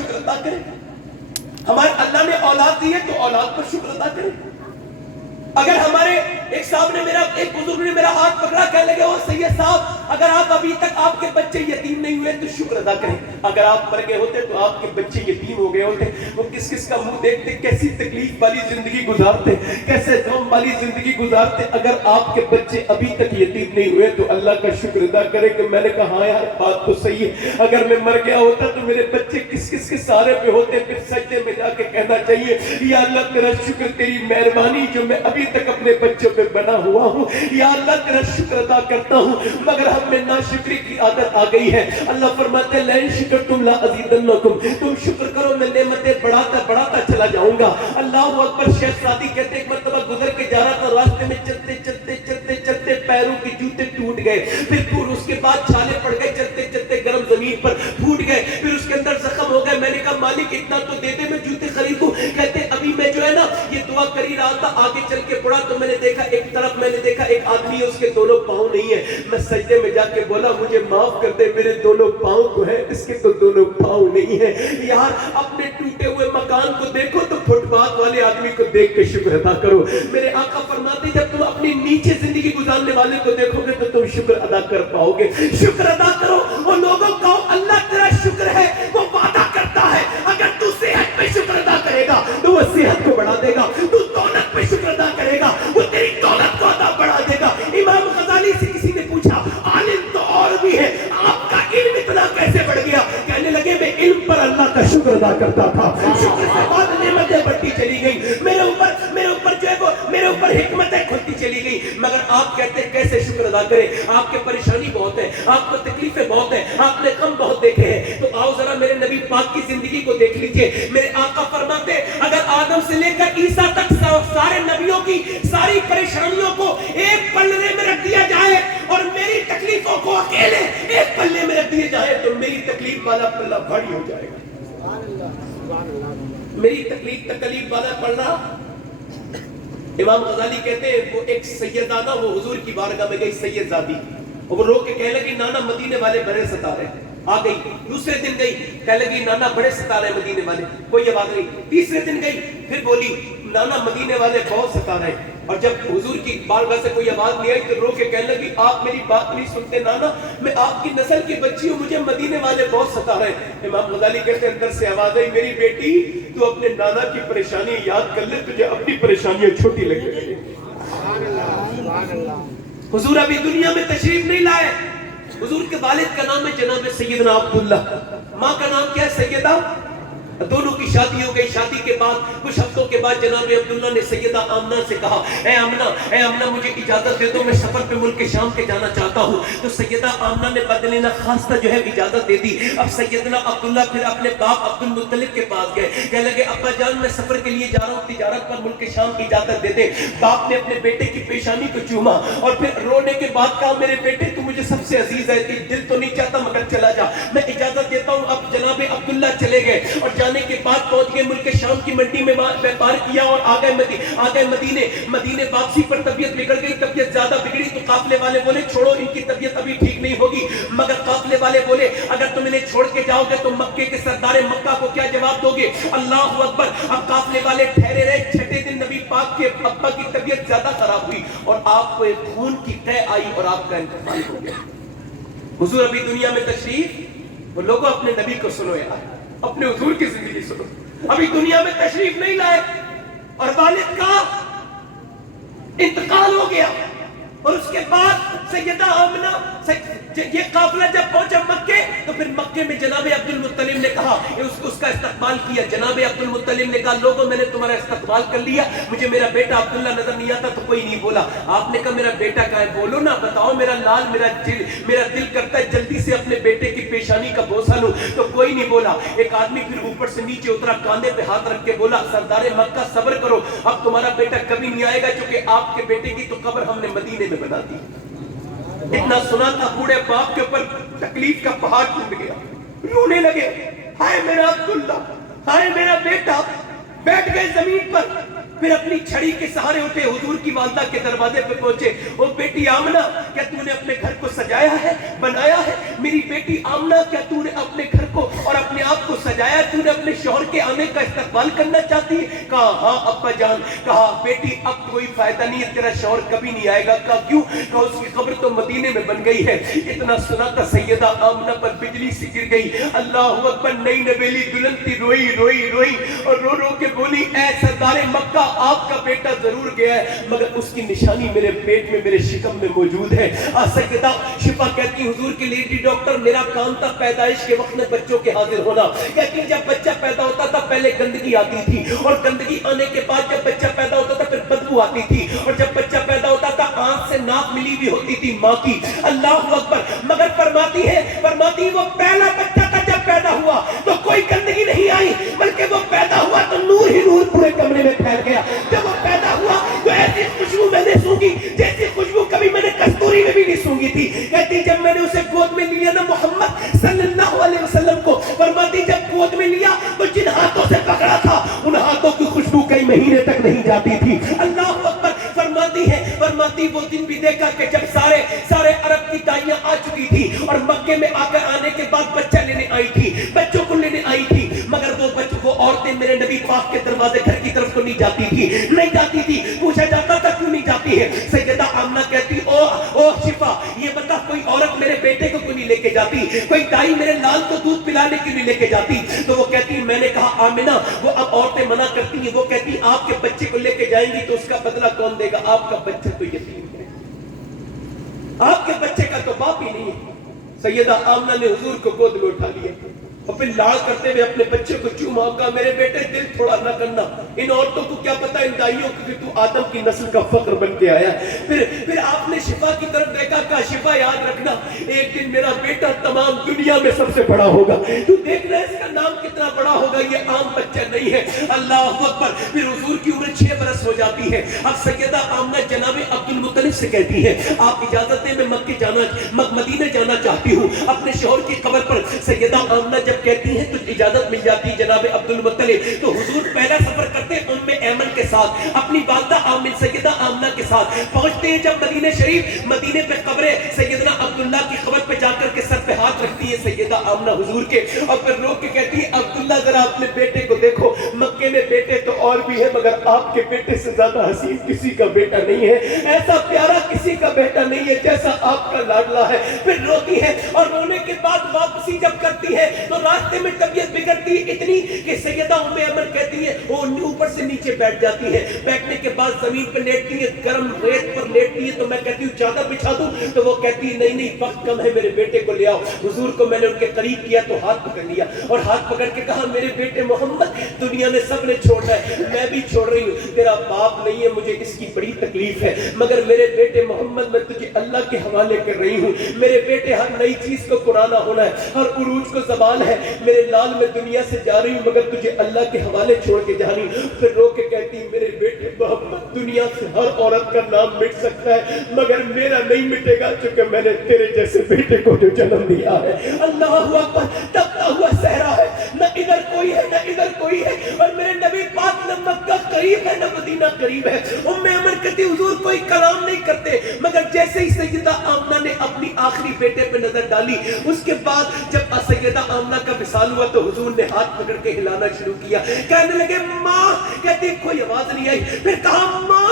شکر ادا کریں. ہمارے اللہ نے اولاد دی ہے تو اولاد پر شکر ادا کریں. اگر ہمارے ایک صاحب نے ایک بزرگ نے میرا ہاتھ پکڑا, کہنے لگے او سید صاحب اگر آپ ابھی تک آپ کے بچے یتیم نہیں ہوئے تو شکر ادا کریں. اگر آپ مر گئے ہوتے تو آپ کے بچے یتیم ہو گئے ہوتے. وہ کس کس کا منہ دیکھتے, کیسی تکلیف والی زندگی گزارتے, کیسے غم والی زندگی گزارتے. اگر آپ کے بچے ابھی تک یتیم نہیں ہوئے تو اللہ کا شکر ادا کرے کہ میں نے کہا ہاں یار بات تو صحیح ہے, اگر میں مر گیا ہوتا تو میرے بچے کس کس کے سارے پہ ہوتے. پھر سجدے میں جا کے کہنا چاہیے یا اللہ تیرا شکر, تیری مہربانی جو میں ابھی تک اپنے بچوں پہ بنا ہوا ہوں, یا اللہ تیرا شکر ادا کرتا ہوں. مگر ہم میں ناشکری کی عادت آ گئی ہے. اللہ فرماتے ہیں لئن شکرتم لازیدنکم, تم شکر کرو میں نعمتیں بڑھاتا چلا جاؤں گا. اللہ اکبر. شیخ سعدی کہتے ایک مرتبہ گزر کے جا رہا تھا, راستے میں چلتے پیروں کے جوتے ٹوٹ گئے, پھر اس کے بعد چھالے پڑ گئے, چلتے گرم زمین پر پھوٹ گئے, پھر اس کے اندر زخم ہو گئے. میں نے کہا مالک اتنا تو دے دے میں جوتے خریدوں. کہتے ابھی میں جو ہے نا یہ دعا کر ہی رہا تھا, آگے چل کے پڑا تو میں نے دیکھا ایک طرف میں نے دیکھا ایک آدمی ہے, اس کے دونوں پاؤں نہیں ہے. میں سجدے میں جا کے بولا مجھے معاف کر دے, میرے دونوں پاؤں تو ہیں, اس کے تو دونوں پاؤں نہیں ہیں. یار اپنے ٹوٹے ہوئے مکان کو دیکھو تو فٹ پاتھ والے آدمی کو دیکھ کے شکر ادا کرو. میرے آقا فرماتے جب تم اپنی نیچے زندگی گزارنے والے کو دیکھو گے تو تم شکر ادا کر پاؤ گے. شکر ادا کرو. اور لوگوں کو اللہ تیرا شکر ہے, وہ وعدہ کرتا ہے اگر تو صحت پہ شکر ادا کرے گا تو وہ صحت کو بڑھا دے گا. تو دولت پہ شکر ادا کرے گا وہ تیری دولت کو ادا بڑھا دے گا. امام غزالی سے کسی نے پوچھا عالم تو اور بھی ہے, آپ کا علم اتنا کیسے بڑھ گیا؟ کہنے لگے میں علم پر اللہ کا شکر ادا کرتا تھا, شکر سے بعد نعمتیں بڑھتی چلی گئی. میرے اوپر جو ہے وہ میرے اوپر حکمتیں کھلتی چلی گئی. مگر آپ کہتے ہیں کیسے شکر ادا کریں؟ آپ کے پریشانی بہت ہے, آپ کو تکلیفیں بہت ہیں, آپ نے غم بہت دیکھے ہیں. تو آؤ ذرا میرے نبی پاک کی زندگی کو دیکھ لیجئے. میرے آقا فرماتے اگر آدم سے لے کر عیسیٰ تک سارے نبیوں کی ساری پریشانیوں کو ایک پلڑے میں رکھ دیا جائے اور میری تکلیفوں کو اکیلے ایک پلڑے میں رکھ دیا جائے تو میری تکلیف والا پلڑا بھاری ہو جائے گا. میری تکلیف والا پلڑا. امام غزالی کہتے ہیں وہ ایک سیدہ نا, وہ حضور کی بارگاہ میں گئی سیدزادی, اور وہ رو کے کہنے لگی نانا مدینے والے بڑے ستا رہے. آ گئی, دوسرے دن گئی, کہنے لگی نانا بڑے ستا رہے مدینے والے, کوئی آواز نہیں. تیسرے دن گئی, پھر بولی نانا مدینے والے بہت ستا رہے. اور جب حضور کی بارگاہ سے کوئی آواز نہیں آئی تو رو کے کہنے لگی آپ میری بات نہیں سنتے نانا, میں آپ کی نسل کی بچی ہوں, مجھے مدینے والے بہت ستا رہے. امام غزالی کہتے ہیں اندر سے آواز آئی میری بیٹی تو اپنے نانا کی پریشانی یاد کر لے, تجھے اپنی پریشانیاں چھوٹی لگنے لگیں. حضور ابھی دنیا میں تشریف نہیں لائے. حضور کے والد کا نام ہے جناب سیدنا عبداللہ, ماں کا نام کیا ہے سیدہ. دونوں کی شادی ہو گئی. شادی کے بعد کچھ ہفتوں کے بعد جناب عبداللہ نے سیدہ آمنہ سے کہا اے آمنہ مجھے اجازت دے دو, میں سفر پہ ملک شام کے جانا چاہتا ہوں. تو سیدہ آمنہ نے بدلینہ خواستہ جو ہے اجازت دے دی. اب سیدنا عبداللہ پھر اپنے باپ عبد المطلب کے پاس گئے, کہنے لگے ابا جان میں سفر کے لیے جا رہا ہوں, تجارت پر ملک شام کی اجازت دے دے. باپ نے اپنے بیٹے کی پیشانی کو چوما اور پھر رونے کے بعد کہا میرے بیٹے تو مجھے سب سے عزیز ہے, دل تو نہیں چاہتا مگر چلا جا, میں اجازت دیتا ہوں. اب جناب عبداللہ چلے گئے اور جانے کے بعد پہنچ گئے ملک شام کی منڈی میں ویپار کیا اور آ گئے مدینے. واپسی پر طبیعت بگڑ گئی, طبیعت زیادہ بگڑی تو قافلے والے بولے چھوڑو ان کی طبیعت ابھی ٹھیک نہیں ہوگی. مگر قافلے والے بولے اگر تم انہیں چھوڑ کے جاؤ گے تو مکے کے سردار مکہ کو کیا جواب دو گے؟ اللہ اکبر. اب قافلے والے ٹھہرے رہے. چھٹے دن نبی پاک کے ابا کی طبیعت زیادہ خراب ہوئی اور آپ کو ایک خون کی قے آئی اور آپ کا انتقال ہو گیا. حضور ابھی دنیا میں تشریف, وہ لوگوں اپنے نبی کو سنو یار, اپنے حضور کی زندگی سنو. ابھی دنیا میں تشریف نہیں لائے اور والد کا انتقال ہو گیا. اور اس کے بعد سیدہ آمنہ یہ قافلہ جب پہنچا مکے تو پھر مکے میں جناب عبد المطلب نے کہا اس کا استقبال کیا. جناب عبد المطلب نے کہا لوگوں میں نے تمہارا استقبال کر لیا, مجھے میرا بیٹا عبداللہ نظر نہیں آتا تو کوئی نہیں بولا. آپ نے کہا میرا بیٹا کہاں ہے, بولو نا, بتاؤ میرا لال, میرا دل کرتا ہے جلدی سے اپنے بیٹے کی پیشانی کا بوسہ لوں, تو کوئی نہیں بولا. ایک آدمی پھر اوپر سے نیچے اترا, کاندھے پہ ہاتھ رکھ کے بولا سردار مکہ صبر کرو, اب تمہارا بیٹا کبھی نہیں آئے گا کیونکہ آپ کے بیٹے کی تو قبر ہم نے مدینے میں بنا دی. اتنا سنا تھا بوڑھے باپ کے اوپر تکلیف کا پہاڑ ٹوٹ گیا, رونے لگے ہائے میرا عبداللہ, ہائے میرا بیٹا. بیٹھ گئے زمین پر. پھر اپنی چھڑی کے سہارے اٹھے حضور کی والدہ کے دروازے پہ پہنچے. او بیٹی آمنہ, کیا تو نے اپنے گھر کو سجایا ہے, بنایا ہے؟ میری بیٹی آمنہ, کیا تو نے اپنے گھر کو اور اپنے آپ کو سجایا ہے؟ تو نے اپنے شوہر کے آنے کا استقبال کرنا چاہتی ہے؟ کہا ہاں ابا جان. کہا بیٹی اب کوئی فائدہ نہیں ہے, تیرا شوہر کبھی نہیں آئے گا. کہا کیوں؟ کہا اس کی قبر تو مدینے میں بن گئی ہے. اتنا سنا تھا سیدہ آمنہ پر بجلی سی گر گئی. اللہ اکبر, نئی نویلی دلہن تھی, روئی روئی روئی اور رو رو کے بولی اے سردار مکہ, آپ کا بیٹا ضرور گیا ہے مگر اس کی نشانی میرے پیٹ میں, میرے شکم میں موجود ہے. سیدہ شفا کہتی حضور کے لیڈی ڈاکٹر, میرا کام تھا پیدائش کے وقت میں بچوں کے حاضر ہونا. کہتی جب بچہ پیدا ہوتا تھا پہلے گندگی آتی تھی, اور گندگی آنے کے بعد جب بچہ پیدا ہوتا تھا پھر بدبو آتی تھی, اور جب بچہ پیدا ہوتا تھا آنکھ سے ناک ملی بھی ہوتی تھی ماں کی. اللہ اکبر. مگر فرماتی وہ پہلا بچہ تھا جب پیدا ہوا تو کوئی گندگی نہیں آئی, بلکہ وہ پیدا ہوا تو نور ہی نور پورے کمرے میں پھیل گیا. جب وہ پیدا ہوا تو ایسی خوشبو میں نے سونگی جیسی خوشبو کبھی میں نے کستوری میں بھی نہیں سونگی تھی. کہتی جب میں نے اسے گود میں لیا نا محمد صلی اللہ علیہ وسلم کو, فرماتی جب گود میں لیا تو جن ہاتھوں سے پکڑا تھا ان ہاتھوں کی خوشبو کئی مہینے تک نہیں جاتی تھی. اللہ اکبر. فرماتی وہ دن بھی دیکھا کہ جب سارے عرب کی دائیاں آ چکی تھی اور مکے میں آ کر آنے کے بعد بچہ لینے آئی تھی, بچوں کو لینے آئی تھی, مگر وہ عورتیں میرے نبی پاک کے دروازے گھر کی طرف کو نہیں جاتی تھی. پوچھا جاتا تھا کیوں نہیں جاتی ہے؟ سیدہ آمنہ کہتی او شفا, یہ بتا کوئی عورت میرے بیٹے کو کیوں نہیں لے کے جاتی, کوئی دائی میرے لال کو دودھ پلانے کیوں نہیں لے کے جاتی؟ تو وہ کہتی میں نے کہا آمنہ, وہ اب عورتیں منع کرتی ہیں, وہ کہتی آپ کے بچے کو لے کے جائیں گی تو اس کا بدلہ کون دے گا؟ آپ کا بچہ تو یتیم ہے, آپ کے بچے کا تو باپ ہی نہیں ہے. سیدہ آمنہ نے حضور کو گود میں اٹھا لیا اور پھر لاڑ کرتے ہوئے اپنے بچے کو چوما, کہا میرے بیٹے دل تھوڑا نہ کرنا, ان عورتوں کو کیا پتا, ان دائیوں کو کہ تو آدم کی نسل کا فخر بن کے آیا. پھر آپ نے شفا کی طرف دیکھا, کہا شفا یاد رکھنا ایک دن میرا بیٹا تمام دنیا میں سب سے بڑا ہوگا, تو دیکھنا اس کا نام کتنا بڑا ہوگا, یہ عام بچہ نہیں ہے. اللہ اکبر. پھر حضور کی عمر 6 برس ہو جاتی ہے. اب سیدہ آمنہ جناب عبد المطلب سے کہتی ہے آپ اجازت دیں میں مدینہ جانا چاہتی ہوں اپنے شوہر کی قبر پر. سیدہ آمنہ جب کہتی ہیں تو اجازت مل جاتی جناب عبد المطلب. تو حضور پہلا سفر کرتے ام ایمن کے ساتھ, اپنی والدہ سیدہ آمنہ کے ساتھ پہنچتے ہیں. جب مدینہ شریف, مدینے پہ قبر سیدنا عبداللہ کی قبر پہ جا کر کے سر پہ ہاتھ رکھتی ہے سیدہ آمنہ حضور کے, اور پھر رو کے کہتی ہے عبداللہ ذرا اپنے بیٹے کو دیکھو, مکے میں بیٹے تو اور بھی ہے مگر آپ کے بیٹے سے زیادہ حسین کسی کا بیٹا نہیں ہے, ایسا پیارا کسی کا بیٹا نہیں ہے جیسا آپ کا لاڈلا ہے. پھر روتی ہے اور رونے کے بعد واپسی جب کرتی ہے تو راستے میں طبیعت بگڑتی ہے اتنی کہ سیدہ ام ایمن کہتی ہے وہ اوپر سے نیچے بیٹھ جاتی ہے, بیٹھنے کے بعد زمین پر لیٹتی ہے, گرم ریت پر لیٹتی ہے. تو میں کہتی ہوں چادر بچھا دوں, تو وہ کہتی ہے نہیں وقت کم ہے, میرے بیٹے کو لے آؤ. حضور کو میں نے ان کے قریب کیا تو ہاتھ پکڑ لیا اور ہاتھ پکڑ کے کہا میرے بیٹے محمد, دنیا میں سب نے چھوڑنا ہے, میں بھی چھوڑ رہی ہوں, تیرا باپ نہیں ہے, مجھے اس کی بڑی تکلیف ہے, مگر میرے بیٹے محمد میں تجھے اللہ کے حوالے کر رہی ہوں. میرے بیٹے ہر نئی چیز کو پرانا ہونا ہے, ہر عروج کو زوال ہے, میرے لال میں دنیا سے جا رہی ہوں مگر تجھے اللہ کے حوالے چھوڑ کے جا رہی ہوں. پھر رو کے کہتی میرے بیٹے محمد, دنیا سے ہر عورت کا نام مٹ سکتا ہے مگر میرا نہیں مٹے گا چونکہ میں نے تیرے جیسے بیٹے کو جو جنم دیا ہے. اللہ اکبر. تبتا ہوا صحرا ہے, نہ ادھر کوئی ہے نہ ادھر کوئی ہے, اور میرے نبی پاک نہ مکہ قریب ہے نہ مدینہ قریب ہے. ام ایمن کہتی حضور کوئی کلام نہیں کرتے, مگر جیسے ہی سیدہ آمنہ نے اپنی آخری بیٹے پہ نظر ڈالی, اس کے بعد جب سیدہ آمنہ کا وصال ہوا تو حضور نے ہاتھ پکڑ کے ہلانا شروع کیا, کہنے لگے ماں, کہتی کوئی آواز نہیں آئی. پھر کہا ماں,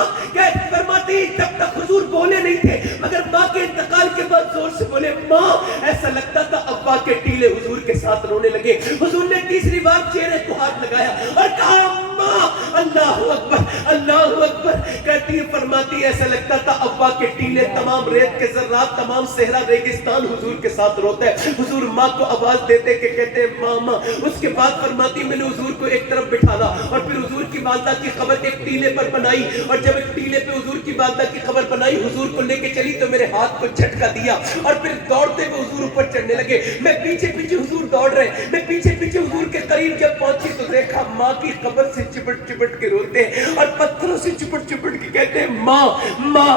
فرماتی جب تک حضور بولے نہیں تھے مگر ماں کے انتقال کے بعد زور سے بولے ماں. ایسا لگتا تھا ابا کے ٹیلے حضور کے ساتھ رونے لگے. حضور نے تیسری بار چہرے کو ہاتھ لگایا اور کہا ماں. اللہ اکبر اللہ اکبر. کہتی فرماتی ایسا لگتا تھا ابا کے ٹیلے, تمام ریت کے ذرات, تمام صحرا ریگستان حضور کے ساتھ روتا ہے. حضور ماں کو آواز دیتے کہ کہتے ہیں ماں ماں. اس کے بعد فرماتی میں نے حضور کو ایک طرف بٹھانا اور پھر حضور کی والدہ کی قبر ایک ٹیلے پر بنائی, اور جب ایک ٹیلے پہ حضور کی والدہ کی قبر بنائی, حضور کو لے کے چلی تو میرے ہاتھ کو جھٹکا دیا اور پھر دوڑتے ہوئے حضور اوپر چڑھنے لگے. میں پیچھے پیچھے حضور دوڑ رہے, میں پیچھے پیچھے حضور کے قریب جب پہنچی تو دیکھا ماں کی قبر سے چپٹ چپٹ کے روتے ہیں اور پتھروں سے چپٹ چپٹ کے کہتے ہیں ماں ماں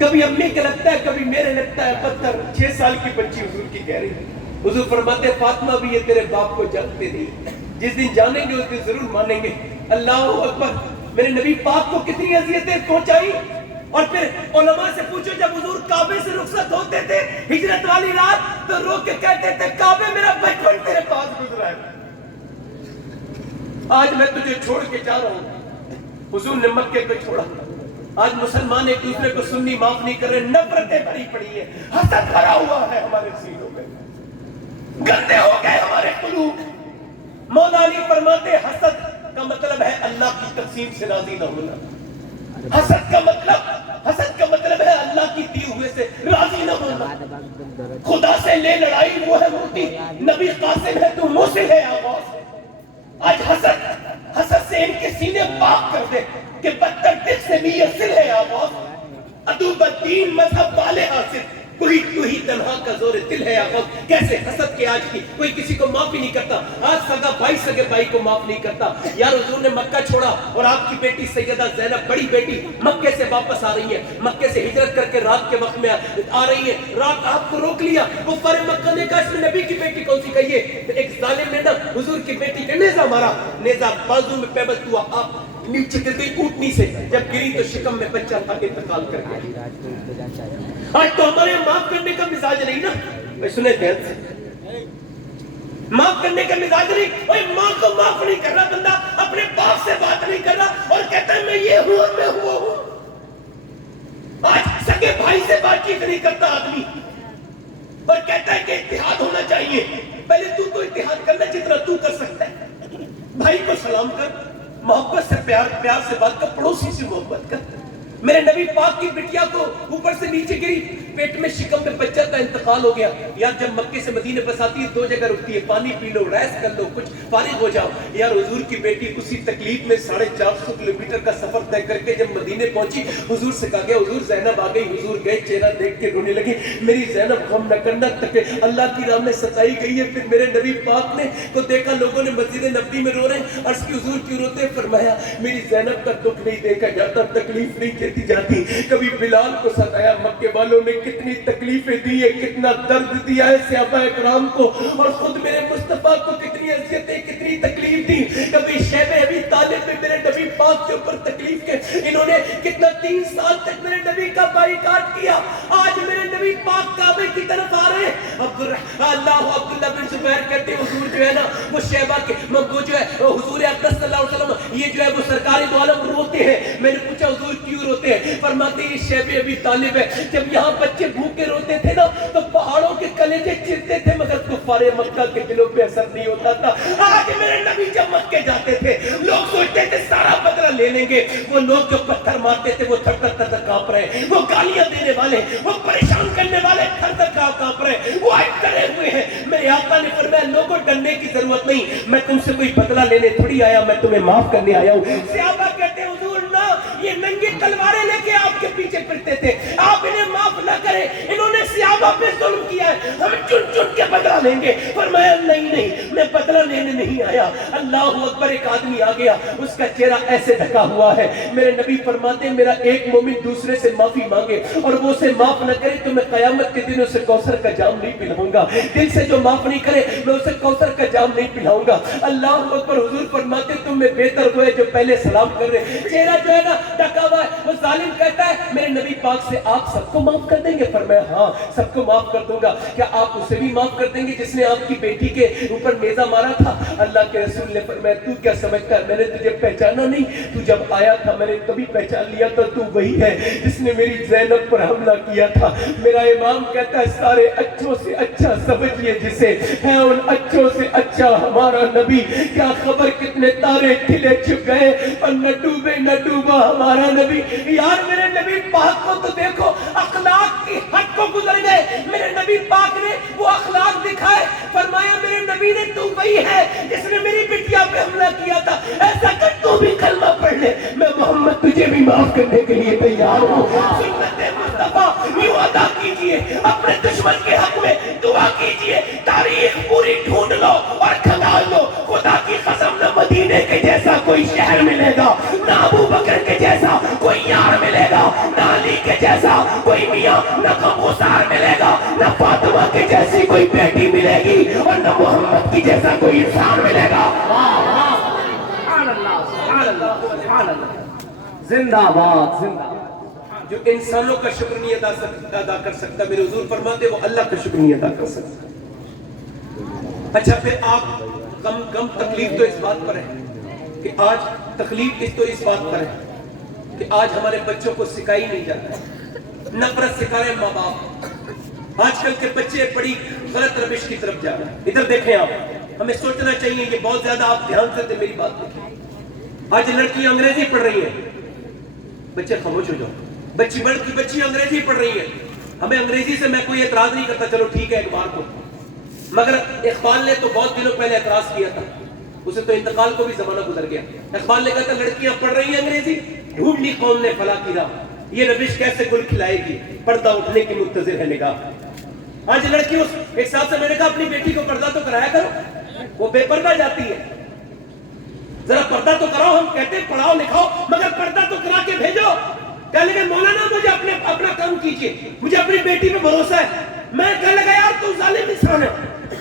کبھی امی کے لگتا ہے کبھی میرے لگتا ہے پتھر. 6 سال کی بچی حضور کی کہہ رہی ہے. حضور فرماتے فاطمہ بھی یہ تیرے باپ کو جانتے نہیں, جس دن جانیں گے اس دن ضرور مانیں گے. اللہ اکبر. میرے نبی پاک کو کتنی اذیتیں پہنچائی. اور پھر علماء سے پوچھو جب حضور کعبے سے رخصت ہوتے تھے ہجرت والی رات تو رو کے کہتے تھے کعبے میرا بچپن تیرے پاس گزرا ہے, آج میں تجھے چھوڑ کے جا رہا ہوں. حضور نے مکے کو چھوڑا. آج مسلمان ایک دوسرے کو سنی معاف نہیں کر رہے, نفرتیں بھری پڑی ہیں, حسد بھرا ہوا ہے ہمارے سینوں میں, گندے ہو گئے ہمارے قلوب. مولا علی فرماتے حسد کا مطلب ہے اللہ کی تقسیم سے راضی نہ ہونا. حسد کا مطلب ہے اللہ کی دی ہوئے سے راضی نہ ہونا. خدا سے لے لڑائی وہ ہے موتی, نبی قاسم ہے تو موسل ہے آواز. آج حسد سے ان کے سینے پاک کر دے کہ بدتر دل سے بھی یہ سل ہے آواز. ادوب الدین مذہب والے حاصل کوئی تو ہی تنہا کا زور دل ہے آواز. کیسے حسد کے آج کی کوئی کسی کو معاف ہی نہیں کرتا. آج سگا بھائی سگے بھائی کو معاف نہیں کرتا. یار حضور نے مکہ چھوڑا اور آپ کی بیٹی سیدہ زینب بڑی بیٹی مکے سے واپس آ رہی ہے, مکے سے ہجرت کر کے رات کے وقت میں آ رہی ہے. رات آپ کو روک لیا, وہ فارے مکہ نے کہا اس میں نبی کی بیٹی کون سی کہیے. ایک ظالم نے نا حضور کی بیٹی کے نیزہ مارا, نیزہ بازو میں پیوست ہوا, آپ نیچے گر گئی اونٹنی سے, جب گری تو شکم میں بچہ تھا, انتقال کر گیا. آج تو ہمارے معاف کرنے کا مزاج نہیں نا. میں سنے دھیان سے, معاف کرنے کا مزاج نہیں. اوہ ماں کو معاف نہیں کر رہا بندہ, اپنے باپ سے بات نہیں کر رہا اور کہتا ہے میں یہ ہوں اور میں وہ ہوں. آج سگے بھائی سے بات چیت نہیں کرتا آدمی اور کہتا ہے کہ اتحاد ہونا چاہیے. پہلے تو اتحاد کرنا جتنا تو کر سکتا ہے. بھائی کو سلام کر, محبت سے پیار سے بات کر, پڑوسی سے محبت کر. میرے نبی پاک کی بٹیا کو اوپر سے نیچے گری, پیٹ میں شکم میں بچہ تھا, انتقال ہو گیا. یار جب مکے سے مدینے بس آتی ہے 2 جگہ رکتی ہے, پانی پی لو, ریسٹ کر لو, کچھ فارغ ہو جاؤ. یار حضور کی بیٹی اسی تکلیف میں 450 کلومیٹر کا سفر طے کر کے جب مدینے پہنچی, حضور سے کہا گیا حضور زینب آ گئی. حضور گئے, چہرہ دیکھ کے رونے لگی, میری زینب غم نہ کرنا, اللہ کی راہ میں ستائی گئی ہے. پھر میرے نبی پاک نے کو دیکھا لوگوں نے مسجد نبوی میں رو رہے ہیں, عرض کی حضور کیوں روتے ہیں؟ فرمایا میری زینب کا دکھ نہیں دیکھا جاتا, تکلیف نہیں دیتی جاتی. کبھی بلال کو ستایا, مکے والوں نے کتنی تکلیفیں دی ہے, کتنا درد دیا ہے صحابہ اکرام کو, اور خود میرے مصطفیٰ کو کتنی اذیتیں کتنی تکلیف دی. کبھی شیب ابی طالب میں میرے نبی پاک کے اوپر تکلیف کے انہوں نے کتنا 3 سال تک میرے نبی کا بائیکاٹ کیا. آج میرے نبی پاک کعبے کی طرف آ رہے ہیں. عبداللہ بن زبیر کہتے ہیں حضور جو ہے نا وہ شیبہ کے وہ جو ہے حضور اقدس صلی اللہ علیہ وسلم یہ جو ہے وہ سرکار دو عالم روتے ہیں. میں نے پوچھا حضور کیوں روتے ہیں؟ فرماتے یہ شیب ابی طالب ہے, جب یہاں بچے بھوکے روتے تھے نا تو پہاڑوں کے کلیجے چرتے تھے, مگر کفار مکہ کے دلوں پہ اثر نہیں ہوتا تھا. آج میرے نبی جب مکے جاتے تھے لوگ سوچتے تھے سارا بدلہ لے لیں گے. وہ لوگ جو پتھر مارتے تھے وہ تھر تھر کانپ رہے, وہ گالیاں دینے والے, وہ پریشان کرنے والے تھر تھر کانپ رہے, وہ آج ڈرے ہوئے ہیں. میرے آقا نے فرمایا لوگوں ڈرنے کی ضرورت نہیں, میں تم سے کوئی بدلہ لینے تھوڑی آیا, میں تمہیں معاف کرنے آیا ہوں. صحابہ کہتے ہیں حضور نہ, یہ ننگی تلواریں لے کے آپ کے پیچھے پھرتے تھے, آپ انہیں معاف نہ کریں, انہوں نے صحابہ پہ ظلم کیا ہے, ہم چن چن کے بدلہ لیں گے. فرمایا نہیں, میں بدلہ لینے نہیں آیا. اللہ اکبر. ایک آدمی آ گیا, اس کا چہرہ ایسے ڈھکا ہوا ہے. میرے نبی فرماتے ہیں میرا ایک مومن دوسرے سے معافی مانگے اور وہ اسے معاف نہ کرے تو میں قیامت کے دن اسے کوثر کا جام نہیں پلاؤں گا. دل سے جو معاف نہیں کرے میں اسے کوثر کا جام نہیں پلاؤں گا. اللہ اکبر. حضور فرماتے تم میں بہتر وہ ہے جو پہلے سلام کر رہے, چہرہ جو ہے نا ڈھکا ہوا ہے. وہ ظالم کہتا ہے میرے نبی پاک سے آپ سب کو معاف کر دیں گے؟ فرمایا ہاں سب کو معاف کر دوں گا. کیا آپ اسے بھی معاف کر دیں گے جس نے آپ کی بیٹی کے اوپر نیزہ مارا تھا؟ اللہ کے رسول نے فرمایا تو کیا سمجھتا ہے میں نے تجھے پہچانا نہیں؟ تو جب آیا تھا میں نے تبھی پہچان لیا تھا, تو وہی ہے جس نے میری زینب پر حملہ کیا تھا. میرا امام کہتا ہے سارے اچھوں سے اچھا سمجھئے جسے, ہے ان اچھوں سے اچھا ہمارا نبی. کیا خبر کتنے تارے کھلے چھپ گئے اور نہ ڈوبے نہ ڈوبا ہمارا نبی. یار میرے نبی پاک کو تو دیکھو, اخلاق کی حد کو گزر گئے. میرے نبی پاک نے وہ اخلاق دکھائے, فرمایا میرے نبی نے تو وہی ہے جس نے میری بٹیا پہ حملہ کیا تھا, ایسا کر تو بھی کلمہ پڑھ لے, میں محمد تجھے بھی معاف کرنے کے لیے تیار ہوں. سنت مصطفیٰ یوں ادا کیجئے, اپنے دشمن کے حق میں دعا کیجئے. تاریخ پوری ڈھونڈ لو اور کھدال لو, خدا کی قسم نہ مدینے کے جیسا کوئی شہر ملے گا, نہ ابو بکر کے جیسا کوئی یار ملے گا, نہ علی کے جیسا کوئی میاں نہ غمگسار ملے گا، نہ فاطمہ کی جیسی کوئی بیٹی ملے گی، اور نہ محمد کی جیسا کوئی انسان ملے گا۔ سبحان اللہ، سبحان اللہ، سبحان اللہ، زندہ باد، زندہ باد۔ جو انسانوں کا شکر نہیں ادا کر سکتا، میرے حضور فرماتے وہ اللہ کا شکر نہیں ادا کر سکتا۔ اچھا پھر آپ غم تکلیف تو اس بات پر ہے کہ آج تکلیف اس بات پر ہے کہ آج ہمارے بچوں کو سکھائی نہیں جاتا ہے، نفرت سکھا رہے ماں باپ۔ آج کل کے بچے بڑی غلط روش کی طرف جا رہے ہیں۔ ادھر دیکھیں آپ، ہمیں سوچنا چاہیے، یہ بہت زیادہ آپ دھیان سے میری بات دیکھیں۔ آج لڑکیاں انگریزی پڑھ رہی ہیں، بچے خاموش ہو جاؤ، بچی انگریزی پڑھ رہی ہے۔ ہمیں انگریزی سے میں کوئی اعتراض نہیں کرتا، چلو ٹھیک ہے ایک بار کو، مگر اقبال نے تو بہت دنوں پہلے اعتراض کیا تھا، اسے تو انتقال کو بھی زمانہ گزر گیا۔ اقبال نے کہا تھا لڑکیاں پڑھ رہی ہیں انگریزی، ڈھونڈ لی قوم نے فلاں کی راہ، یہ روش کیسے گل کھلائے گی، پردہ اٹھنے کی منتظر ہے نگاہ۔ آج لڑکیوں ایک ساتھ سے میں نے کہا اپنی بیٹی کو پردہ تو کرایا کرو، وہ بے پردہ جاتی ہے، ذرا پردہ تو کراؤ۔ ہم کہتے ہیں پڑھاؤ لکھاؤ، مگر پردہ تو کرا کے بھیجو۔ کہنے لگے مولانا مجھے اپنا کام کیجئے، مجھے اپنی بیٹی پہ بھروسہ ہے۔ میں کہنے لگا یار تو ظالم انسان ہے۔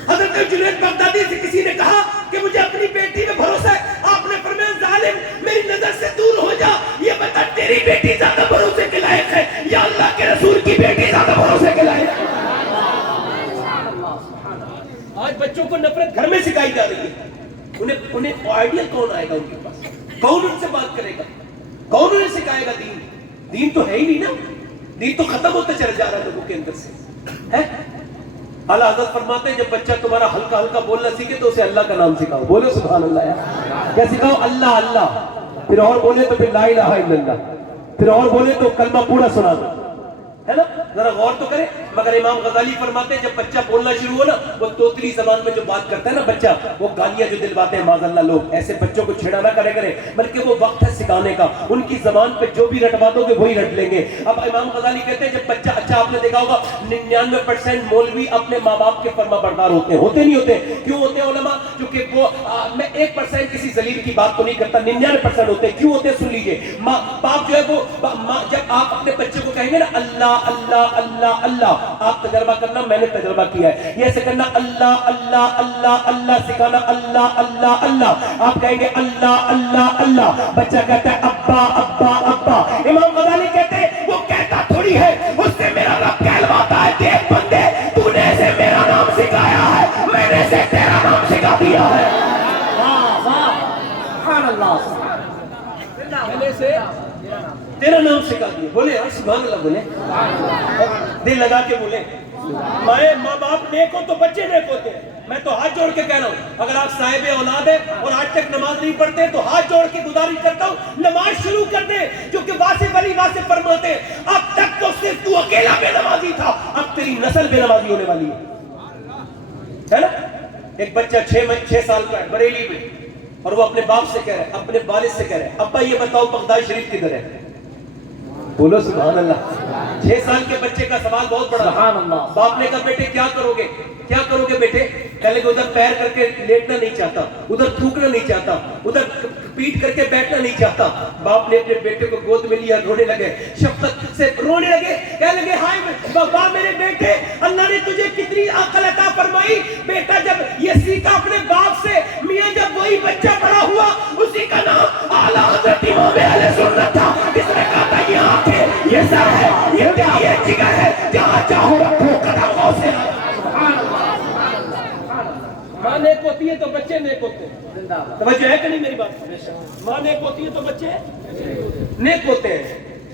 حضرت جنید بغدادی سے کسی نے کہا کہ مجھے اپنی بیٹی پہ بھروسہ ہے، آپ نے فرمایا ظالم میری نظر سے دور ہو جا، یہ بتا تیری بیٹی زیادہ بھروسے کے لائق ہے یا اللہ کے رسول کی بیٹی زیادہ بھروسے کے لائق ہے؟ آج بچوں کو نفرت گھر میں سکھائی جا رہی ہے، انہیں آئیڈیل کون آئے گا ان کے پاس، کون ان سے بات کرے گا، کون انہیں سکھائے گا دین؟ دین تو ہے ہی نہیں نا، دین تو ختم ہوتا چلا جا رہا ہے لوگوں کے اندر سے۔ اعلیٰ حضرت فرماتے ہیں جب بچہ تمہارا ہلکا ہلکا بولنا سیکھے تو اسے اللہ کا نام سکھاؤ، بولو سبحان اللہ یار، کیا سکھاؤ؟ اللہ اللہ، پھر اور بولے تو پھر لا الہ الا اللہ، پھر اور بولے تو کلمہ پورا سنا دو، ہے نا؟ ذرا غور تو کرے۔ مگر امام غزالی فرماتے ہیں جب بچہ بولنا شروع ہو نا، وہ توتری زبان میں جو بات کرتا ہے نا بچہ، وہ گالیاں جو دلواتے ہیں معاذ اللہ لوگ، ایسے بچوں کو چھیڑا نہ کرے کرے، بلکہ وہ وقت ہے سکھانے کا، ان کی زبان پہ جو بھی رٹوا دو گے وہی رٹ لیں گے۔ اب امام غزالی کہتے ہیں جب بچہ، اچھا آپ نے دیکھا ہوگا 99% مولوی اپنے ماں باپ کے فرما بردار ہوتے نہیں ہوتے؟ کیوں ہوتے ہیں علماء؟ کیونکہ وہ میں 1% کسی ذلیل کی بات کو نہیں کرتا، 99% ہوتے ہیں۔ کیوں ہوتے ہیں سن لیجئے، ماں باپ جو ہے وہ جب آپ اپنے بچے کو کہیں گے نا اللہ اللہ اللہ اللہ، آپ تجربہ کرنا، میں نے تجربہ کیا ہے، یہ ایسے کرنا اللہ اللہ اللہ اللہ، سکھانا اللہ اللہ اللہ، آپ کہیں گے اللہ اللہ اللہ، بچہ کہتا ہے ابا ابا ابا۔ امام غزالی کہتے ہیں وہ کہتا تھوڑی ہے، اس سے میرا رب کہلواتا ہے دیکھ بندے تو نے اسے میرا نام سکھایا ہے، میں نے اسے تیرا نام سکھا دیا ہے۔ واہ واہ، سبحان اللہ، سبحان اللہ، میں نے اسے تیرا نام سکھا دیا۔ بولے یار سبحان اللہ، بولے دل لگا کے بولے۔ ماں باپ نیک ہو تو بچے نیک ہوتے ہیں۔ میں تو ہاتھ جوڑ کے کہہ رہا ہوں، اگر آپ صاحب اولاد ہیں اور آج تک نماز نہیں پڑھتے تو ہاتھ جوڑ کے گزارش کرتا ہوں نماز شروع کر دیں، کیونکہ واصف علی واصف فرماتے ہیں اب تک تو صرف تو اکیلا بے نمازی تھا، اب تیری نسل بے نمازی ہونے والی ہے نا؟ ایک بچہ 6 سال کا ہے بریلی میں، اور وہ اپنے باپ سے کہہ رہا ہے، اپنے والد سے کہہ رہا ہے ابا یہ بتاؤ بغداد شریف کدھر ہے؟ بولو سبحان اللہ۔ 6 سال کے بچے کا سوال بہت بڑا۔ سبحان اللہ۔ باپ نے کہا بیٹے کیا کرو گے، کیا کرو گے بیٹے؟ پہلے کہ ادھر پیر کر کے لیٹنا نہیں چاہتا، ادھر تھوکنا نہیں چاہتا، ادھر پیٹ کر کے بیٹھنا نہیں چاہتا۔ باپ نے اپنے بیٹے کو گود میں لیا، رونے لگے، شفقت سے رونے لگے، کہنے لگے ہائے بابا میرے بیٹے، اللہ نے تجھے کتنی عقل عطا فرمائی، بیٹا جب یہ سیکھا اپنے باپ سے، میاں جب وہی بچہ بڑا ہوا اسی کا نام اعلیٰ حضرت امام اہل سنت تھا، اس نے کہا تھا یہ آنکھیں، یہ سر ہے، یہ دل، یہ جگر ہے، جہاں چاہو رکھو قدموں سے۔ ماں نیک ہوتی ہے تو بچے نیک ہوتے ہیں، توجہ ہے کہ نہیں میری بات؟ ماں نیک ہوتی ہے تو بچے نیک ہوتے ہیں۔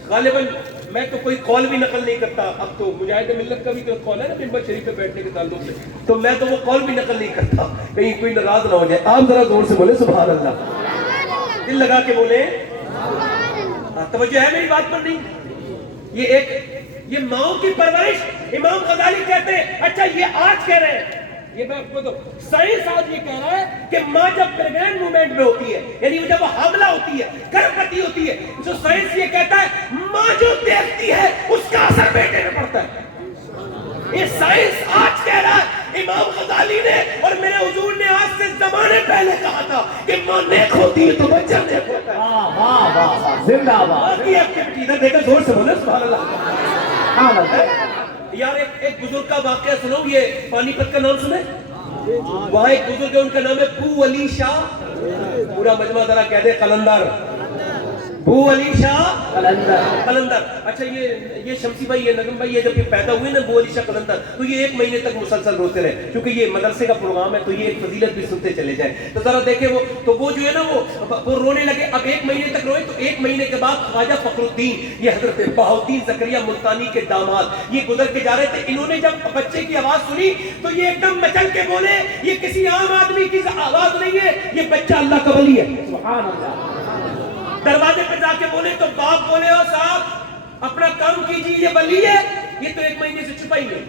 غالباً میں تو کوئی قول بھی نقل نہیں کرتا، اب تو مجاہد ملت کا بھی تو قول ہے نا منبر شریف پہ بیٹھنے کے تعلق سے، تو میں تو وہ قول بھی نقل نہیں کرتا، کہیں کوئی ناراض نہ ہو جائے۔ آپ ذرا زور سے بولے سبحان اللہ، دل لگا کے بولے، توجہ ہے میری بات پر نہیں؟ یہ ماؤں کی پرورش، امام غزالی کہتے ہیں، اچھا یہ آج کہہ رہے ہیں، یہ میں آپ کو تو سائنس آج یہ کہہ رہا ہے کہ ماں جب پریگننٹ مومنٹ میں ہوتی ہے، یعنی جب وہ حاملہ ہوتی ہے، گربھوتی ہوتی ہے، جو سائنس یہ کہتا ہے ماں جو دیکھتی ہے اس کا اثر بیٹے میں پڑتا ہے۔ یہ سائنس آج کہہ رہا ہے، امام غزالی نے اور میرے حضور نے آج سے زمانے پہلے کہا تھا کہ ماں نیک ہوتی ہے تو بچہ نیک ہوتا ہے۔ واہ واہ واہ، زندہ باد۔ باقی ایکٹیویٹی ادھر دیکھا، زور سے بولے سبحان اللہ۔ سبحان اللہ. یار ایک بزرگ کا واقعہ سنو. یہ پانی پت کا نام سنے؟ وہاں ایک بزرگ ہے, ان کا نام ہے بو علی شاہ. پورا مجمع ذرا کہہ دے قلندر. بو علی شاہ قلندر. اچھا یہ شمسی بھائی, یہ نظم بھائی, یہ جب یہ پیدا ہوئے نا بو علی شاہ قلندر, تو یہ 1 مہینے تک مسلسل روتے رہے, کیونکہ یہ مدرسے کا پروگرام ہے تو یہ ایک فضیلت بھی سنتے چلے جائیں. تو ذرا دیکھیں وہ جو ہے نا وہ رونے لگے. اب 1 مہینے تک روئے, تو 1 مہینے کے بعد خواجہ فخر الدین, یہ حضرت بہاؤالدین زکریا ملتانی کے داماد, یہ گزر کے جا رہے تھے. انہوں نے جب بچے کی آواز سنی تو یہ ایک دم مچل کے بولے, یہ کسی عام آدمی کی آواز نہیں ہے, یہ بچہ اللہ کا ولی ہے. سبحان اللہ. دروازے پہ جا کے بولے تو باپ بولے, او صاحب اپنا کام کیجیے, یہ ولی ہے, یہ تو 1 مہینے سے چھپا ہی نہیں.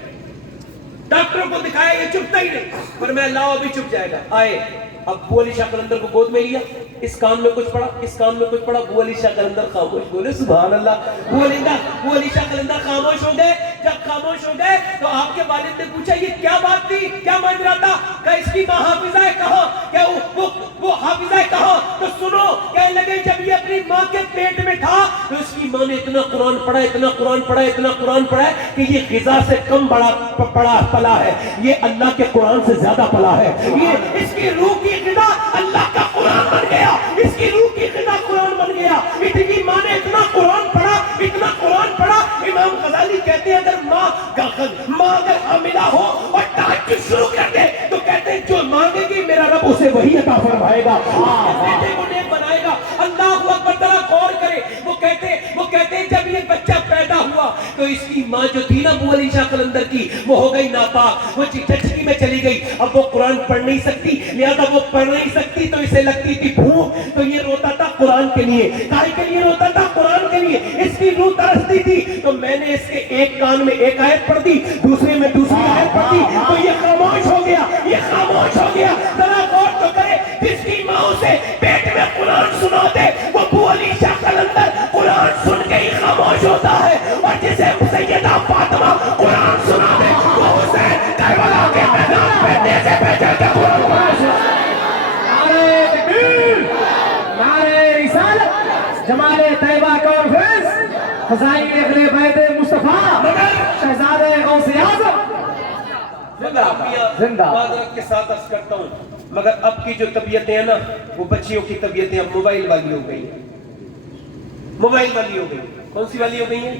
ڈاکٹروں کو دکھایا, یہ چھپتا ہی نہیں, پر میں لاؤ ابھی چھپ جائے گا. آئے, اب بو علی شاہ قلندر کو گود میں لیا, اس کان میں کچھ پڑا, اس کان میں کچھ پڑا. بو علی شاہ قلندر خاموش. بولے سبحان اللہ. بو علی شاہ قلندر خاموش ہو گئے. جب خاموش ہو گئے تو آپ کے والد نے پوچھا, یہ کیا بات تھی, کیا ماجرا تھا؟ کہ اس کی ماں حافظہ ہے کہاں, کہ وہ حافظہ ہے کہاں؟ تو سنو, کہنے لگے جب یہ اپنی ماں کے پیٹ میں تھا تو اس کی ماں نے اتنا قرآن پڑھا, اتنا قرآن پڑھا, اتنا قرآن پڑھا کہ یہ غذا سے کم بڑا پلا ہے, یہ اللہ کے قرآن سے زیادہ پلا ہے. یہ اس کی روح کی غذا اللہ کا قرآن بن گیا, اس کی روح کی غذا قرآن بن گیا. اتنی ماں نے اتنا قرآن پڑھا, اتنا قرآن پڑھا. امام غزالی کہتے ہیں اگر ماں اگر حاملہ ہو اور تہجد شروع کر دے تو کہتے ہیں جو مانگے گی میرا رب اسے وہی عطا فرمائے گا, بیٹے کو نیک بنائے گا. اللہ اکبر. ذرا غور کرے, وہ کہتے ہیں جب یہ بچہ پیدا ہوا تو اس کی ماں جو تھی نا بو علی شاہ قلندر کی, وہ ہو گئی ناپاک, وہ چچکی میں چلی گئی. اب وہ قرآن پڑھ نہیں سکتی, لہذا وہ پڑھ نہیں سکتی تو اسے لگتی تھی بھوک, تو یہ روتا تھا قرآن کے لیے. کائے کے لیے روتا تھا؟ قرآن کے لیے. اس کی روح ترستی تھی, تو میں نے اس کے ایک کان میں ایک آیت پڑھ دی, دوسرے میں دوسری آیت پڑھ دی, تو یہ خاموش ہو گیا, یہ خاموش ہو گیا. ذرا غور تو کرے, جس کی ماں اسے پیٹ میں قرآن سنا دے وہ بو علی شاہ قلندر قرآن سن کے ہی خاموش ہوتا ہے, اور جسے سیدہ فاطمہ قرآن سنا دے وہ حسین کربلا کے میدان پہ نیزے پہ چل کے قرآن سنا. نعرہ تکبیر, نعرہ رسالت, جمال طیبہ کانفرنس, خزائن اہل بیت مصطفیٰ, شہزادہ غوث اعظم زندہ. معذرت کے ساتھ عرض کرتا ہوں, مگر اب کی جو طبیعتیں ہیں نا, وہ بچیوں کی طبیعتیں اب موبائل والی ہو گئی ہیں. موبائل والی ہو گئی. کون سی والی ہو گئی ہیں؟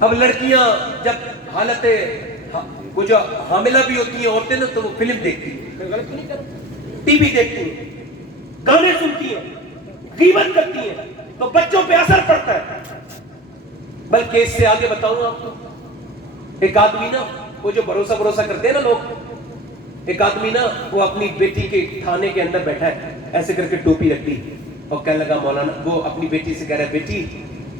اب لڑکیاں جب حالت وہ جو حاملہ بھی ہوتی ہیں عورتیں نا, تو وہ فلم دیکھتی ہیں, ٹی وی دیکھتی ہیں, گانے سنتی ہیں, غیبت کرتی ہیں, تو بچوں پہ اثر پڑتا ہے. بلکہ اس سے آگے بتاؤں آپ کو, ایک آدمی نا, وہ جو بھروسہ کرتے ہیں نا لوگ, ایک آدمی نا وہ اپنی بیٹی کے تھانے کے اندر بیٹھا ہے, ایسے کر کے ٹوپی رکھ دی, اور کہنے لگا مولانا, وہ اپنی بیٹی سے کہہ رہا ہے, بیٹی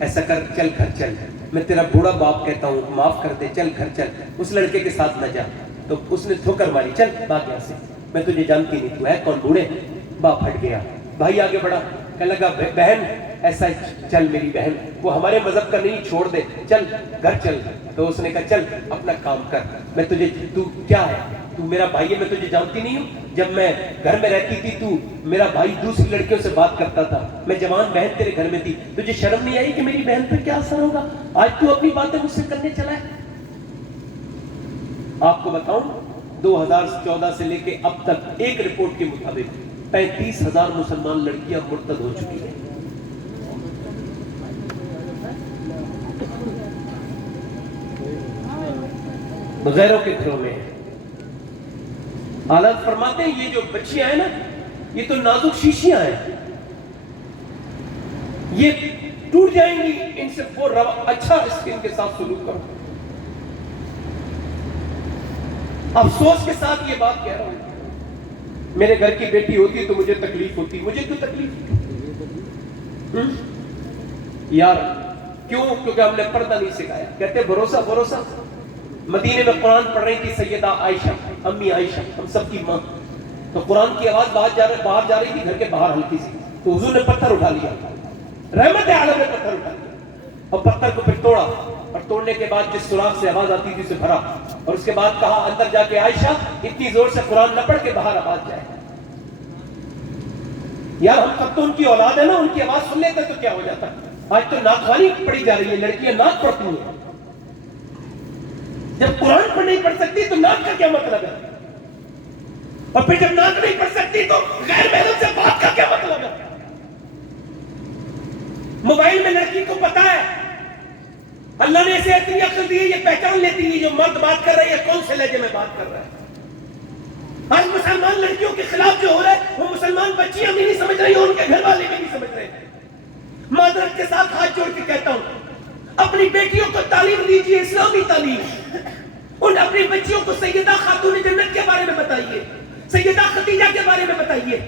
ایسا کر, چل گھر چل, میں تیرا بوڑھا باپ کہتا ہوں, معاف کر دے, چل گھر چل, اس لڑکے کے ساتھ نہ جا. تو اس نے ٹھوکر ماری, چل بھاگ یہاں سے, میں تجھے جانتی نہیں, تو ہے کون بوڑھے. باپ ہٹ گیا. بھائی آگے بڑھا, کہنے لگا بہن ایسا چل میری بہن, وہ ہمارے مذہب کا نہیں, چھوڑ دے, چل گھر چل. تو اس نے کہا چل اپنا کام کر, میں تجھے, تو کیا ہے, تو میرا بھائی ہے, میں تجھے جانتی نہیں ہوں, جب میں گھر میں رہتی تھی تو میرا بھائی دوسری لڑکیوں سے بات کرتا تھا, میں جوان بہن تیرے گھر میں تھی, تجھے شرم نہیں آئی کہ میری بہن پہ کیا اثر ہوگا, آج تو اپنی باتیں مجھ سے کرنے چلا ہے. آپ کو بتاؤں 2014 سے لے کے اب تک ایک رپورٹ کے مطابق 35,000 مسلمان لڑکیاں مرتد ہو چکی ہیں. غیروں کے گھروں میں. حالات فرماتے ہیں یہ جو بچیاں ہیں نا, یہ تو نازک شیشیاں ہیں, یہ ٹوٹ جائیں گی, ان سے وہ اچھا ان کے ساتھ سلوک کرو. افسوس کے ساتھ یہ بات کہہ رہا ہوں, میرے گھر کی بیٹی ہوتی تو مجھے تکلیف ہوتی. مجھے کیوں تکلیف یار, کیوں؟ کیونکہ ہم نے پردہ نہیں سکھایا. کہتے بھروسہ. مدینے میں قرآن پڑھ رہی تھی سیدہ عائشہ, امی عائشہ, ہم سب کی ماں, تو قرآن کی آواز باہر جا رہی تھی گھر کے باہر ہلکی سی, تو حضور نے پتھر اٹھا لیا, رحمت عالم نے پتھر اٹھا لیا, اور پتھر کو پھر توڑا, اور توڑنے کے بعد جس سوراخ سے آواز آتی تھی اسے بھرا, اور اس کے بعد کہا اندر جا کے عائشہ اتنی زور سے قرآن نہ پڑھ کے باہر آواز جائے. یار ہم سب تو ان کی اولاد ہے نا, ان کی آواز سن لیتے تو کیا ہو جاتا. آج تو ناخوانی پڑھی جا رہی ہے، لڑکیاں ناک پڑھتی ہیں. جب قرآن پڑھ نہیں پڑھ سکتی تو ناک کا کیا مطلب ہے؟ اور پھر جب ناک نہیں پڑھ سکتی تو غیر محرم سے بات کا کیا مطلب ہے؟ موبائل میں لڑکی کو پتا ہے، اللہ نے اسے اتنی عقل دی ہے، یہ پہچان لیتی ہے جو مرد بات کر رہا ہے یا کون سے لہجے میں بات کر رہا ہے. آج مسلمان لڑکیوں کے خلاف جو ہو رہا ہے وہ مسلمان بچیاں بھی نہیں سمجھ رہی، ان کے گھر والے بھی نہیں سمجھ رہے. معذرت کے ساتھ ہاتھ جوڑ کے کہتا ہوں، اپنی بیٹیوں کو تعلیم دیجیے، اسلامی تعلیم. ان اپنی بچیوں کو سیدہ خاتون جنت کے بارے میں بتائیے، سیدہ خدیجہ کے بارے میں بتائیے.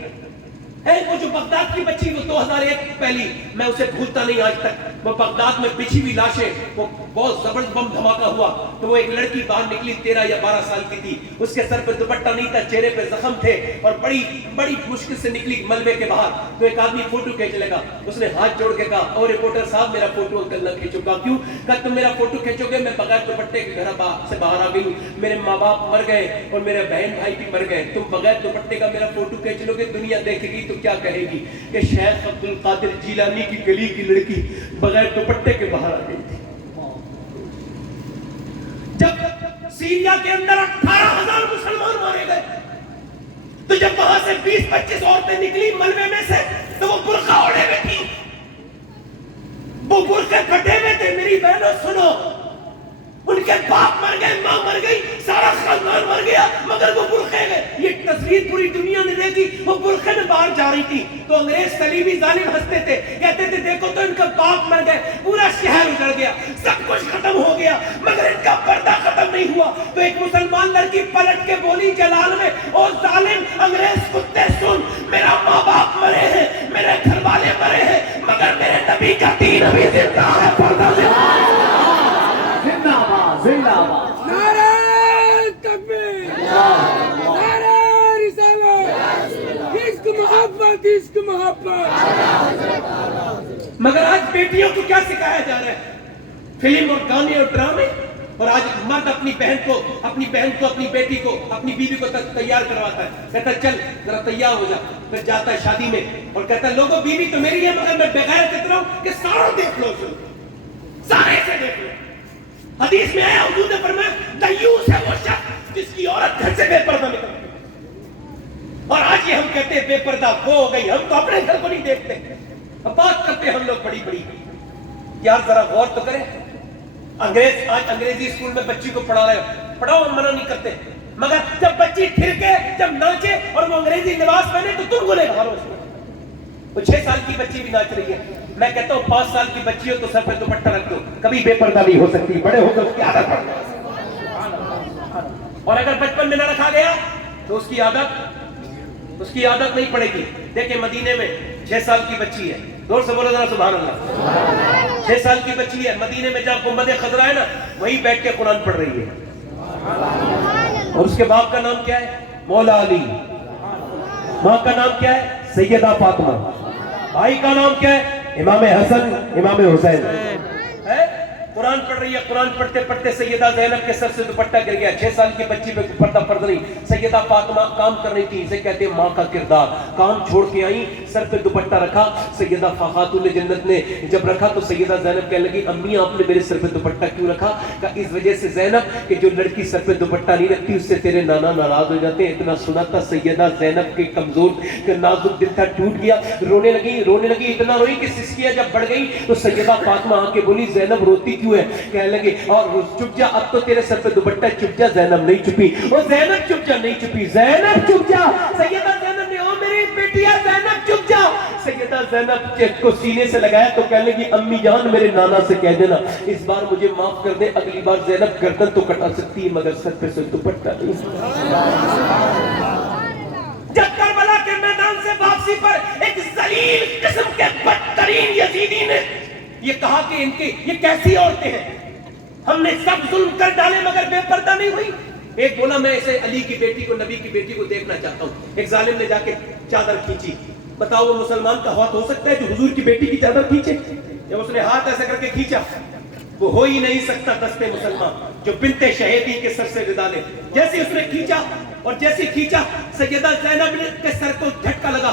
وہ جو بغداد کی بچی، وہ 2001 پہلی، میں اسے بھولتا نہیں آج تک. وہ بغداد میں بچھی ہوئی لاشیں، وہ بہت زبردست بم دھماکہ ہوا تو وہ ایک لڑکی باہر نکلی، 13 یا 12 سال کی تھی. اس کے سر پہ دوپٹہ نہیں تھا، چہرے پہ زخم تھے اور بڑی مشکل سے نکلی ملبے کے باہر. تو ایک آدمی فوٹو کھینچنے لگا، اس نے ہاتھ جوڑ کے کہا، اور رپورٹر صاحب میرا فوٹو انکل نہ کھینچو. کہا کیوں؟ کہا تم میرا فوٹو کھینچو گے، میں بغیر دوپٹے کے گھر سے باہر آ گئی ہوں، میرے ماں باپ مر گئے اور میرے بہن بھائی بھی مر گئے، تم بغیر دوپٹے کا میرا فوٹو کھینچ لو گے، دنیا دیکھے گی تو کیا کہے گی کہ شیخ عبد القادر جیلانی کی گلی کی لڑکی بغیر دوپٹے کے باہر آ گئی تھی. جب سیریا کے اندر 18,000 مسلمان مارے گئے تو جب وہاں سے 20-25 عورتیں نکلی ملبے میں سے تو وہ برقع اوڑھے ہوئے تھی، وہ برقعے پھٹے ہوئے تھے. میری بہنوں سنو، ان کے باپ مر گئے، ماں مر گئی، سارا خاندان مر گیا، مگر وہ برقعے گئے. یہ تصویر پوری دنیا نے دیکھی، وہ برقعے میں باہر جا رہی تھی تو انگریز صلیبی ظالم ہنستے تھے، کہتے تھے دیکھو تو ان کا باپ مر گئے، پورا شہر اجڑ گیا، سب کچھ ختم ہو گیا، مگر ان کا پردہ ختم نہیں ہوا. تو ایک مسلمان لڑکی پلٹ کے بولی جلال میں، او ظالم انگریز کتے سن، میرا ماں باپ مرے ہیں، میرے گھر والے مرے ہیں، مگر میرے نبی کا دین ابھی زندہ ہے. پردہ زندہ باد، زندہ باد. نعرہ تکبیر، نعرہ رسالت، عشق محبت، عشق محبت. مگر آج بیٹیوں کو کیا سکھایا جا رہا ہے؟ فلم اور گانے اور ڈرامے. اور آج مرد اپنی بہن کو، اپنی بیٹی کو، اپنی بیوی کو تیار کرواتا ہے، کہتا ہے چل ذرا تیار ہو جا. پھر جاتا ہے شادی میں اور کہتا ہے لوگوں بیوی تو میری ہے مگر میں بغیر اتنا ہوں کہ سارا دیکھ لو، سارے سے دیکھ لو. حدیث میں آیا، حضور نے فرمایا دیوس ہے وہ شخص جس کی عورت گھر سے بے پردہ نکلتی. اور آج یہ ہم کہتے ہیں بے پردہ وہ ہو گئی، ہم تو اپنے گھر کو نہیں دیکھتے. اب بات کرتے ہم لوگ بڑی. یار ذرا غور تو کریں. انگریز آج انگریزی اسکول میں بچی کو پڑھا رہے ہو، پڑھاؤ، ہم منع نہیں کرتے، مگر جب بچی ٹھرکے، جب ناچے اور وہ انگریزی لباس پہنے تو تم گلے گھارو اس کو. وہ 6 سال کی بچی بھی ناچ رہی ہے. میں کہتا ہوں 5 سال کی بچی ہو تو سر پہ دوپٹہ رکھ دو، کبھی بے پردہ نہیں ہو سکتی، بڑے ہو کر اس کی عادت پڑ جائے. اور اگر بچپن میں نہ رکھا گیا تو اس کی عادت نہیں پڑے گی. دیکھیں مدینے میں 6 سال کی بچی ہے، زور سے بولو ذرا سبحان اللہ. 6 سال کی بچی ہے، مدینے میں جہاں گنبد خضرا ہے نا، وہیں بیٹھ کے قرآن پڑھ رہی ہے. اور اس کے باپ کا نام کیا ہے؟ مولا علی. ماں کا نام کیا ہے؟ سیدہ فاطمہ. بھائی کا نام کیا ہے؟ امام حسن، امام حسین. قرآن پڑھ رہی ہے. قرآن پڑھتے پڑھتے سیدہ زینب کے سر سے دوپٹہ گر گیا. 6 سال کی بچی پہ پردہ فرض نہیں. سیدہ فاطمہ کام کر رہی تھی، اسے کہتے ہیں ماں کا کردار. کام چھوڑ کے آئی، سر پہ دوپٹہ رکھا. سیدہ خاتون جنت نے جب رکھا تو سیدہ زینب کہنے لگی امی آپ نے میرے سر پہ دوپٹہ کیوں رکھا؟ کہ اس وجہ سے زینب کہ جو لڑکی سر پہ دوپٹہ نہیں رکھتی اس سے تیرے نانا ناراض ہو جاتے ہیں. اتنا سنا تھا سیدہ زینب کے کمزور نازک دل تھا، ٹوٹ گیا، رونے لگی. اتنا روئی کہ سسکیاں جب بڑھ گئی تو سیدہ فاطمہ آ کے بولی زینب روتی کیوں ہے؟ کہنے لگے اور چپ جا، اب تو تیرے سر پہ دوپٹہ، چپ جا. زینب نہیں چپی، وہ زینب چپ جا، نہیں چپی. زینب چپ جا. سیدہ زینب نے، او میری بیٹیا زینب چپ جا. سیدہ زینب کو سینے سے لگایا تو کہنے لگی امی جان میرے نانا سے کہہ دینا اس بار مجھے معاف کر دے، اگلی بار زینب گردن تو کٹا سکتی ہے مگر سر پہ سے دوپٹہ نہیں. جب کربلا کے میدان سے واپسی پر ایک ذلیل قسم کے بدترین یزیدی نے یہ کہا کہ ان کی یہ کیسی عورتیں ہیں، ہم نے سب ظلم کر ڈالے مگر بے پردہ نہیں ہوئی. ایک بولا میں اسے علی کی بیٹی کو، نبی کی بیٹی کو دیکھنا چاہتا ہوں. ایک ظالم نے جا کے چادر کھینچی. بتاؤ وہ مسلمان کا ہاتھ ہو سکتا ہے جو حضور کی بیٹی کی چادر کھینچے؟ جب اس نے ہاتھ ایسا کر کے کھینچا، وہ ہو ہی نہیں سکتا دست مسلمان جو بنت شہیدی کے سر سے ردا لے. جیسے اس نے کھینچا اور جیسے کھینچا سیدہ زینب کے سر کو جھٹکا لگا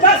10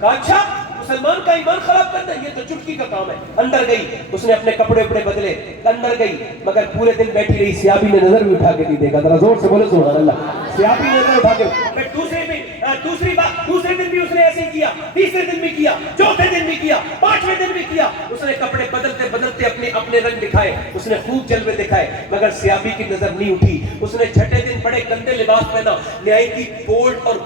کہا اچھا مسلمان کا ایمان خراب کرنا ہے, یہ تو چٹکی کا کام ہے. اندر گئی, اس نے اپنے کپڑے وپڑے بدلے, اندر گئی, مگر پورے دن بیٹھی رہی. سیابی نے نظر بھی اٹھا کے نہیں دیکھا. ذرا زور سے بولے سبحان اللہ. سیابی نے نظر اٹھا کے, دوسرے دن بھی اس نے ایسے ہی کیا, تیسرے دن بھی کیا, چوتھے دن بھی کیا, پانچویں دن بھی کیا. اس نے کپڑے بدلتے بدلتے اپنے رنگ دکھائے, اس نے خوب جلوے دکھائے, مگر سیابی کی نظر نہیں اٹھی. اس نے چھٹے دن بڑے گندے لباس پہنا, نہایتی بولڈ اور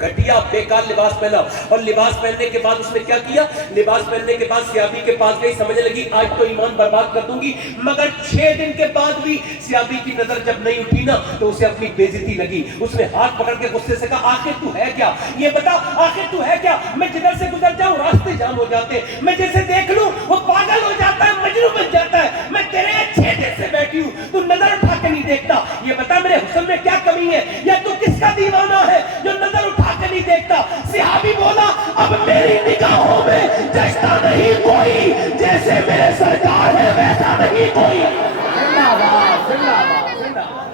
گھٹیا بیکار لباس پہنا. اور لباس پہننے کے بعد اس نے کیا کیا, لباس پہننے کے بعد سیابی کے پاس گئی, سمجھنے لگی آج تو ایمان برباد کر دوں گی. مگر 6 دن کے بعد بھی سیابی کی نظر جب نہیں اٹھی نا تو اسے اپنی بے عزتی لگی. اس نے ہاتھ پکڑ کے غصے سے کہا آخر تو ہے کیا, یہ بتا آخر تو ہے کیا. میں جدھر سے گزر جاؤں راستے جام ہو جاتے, میں جیسے دیکھ لوں وہ پاگل ہو جاتا ہے, مجنوں بن جاتا ہے. میں تیرے اچھے دل سے بیٹھی ہوں, تو نظر اٹھا کے نہیں دیکھتا. یہ بتا میرے حسن میں کیا کمی ہے, یا تو کس کا دیوانہ ہے جو نظر اٹھا کے نہیں دیکھتا. صحابی بولا اب میری نگاہوں میں جیسا نہیں کوئی, جیسے میرے سرکار ہے ویسا نہیں کوئی.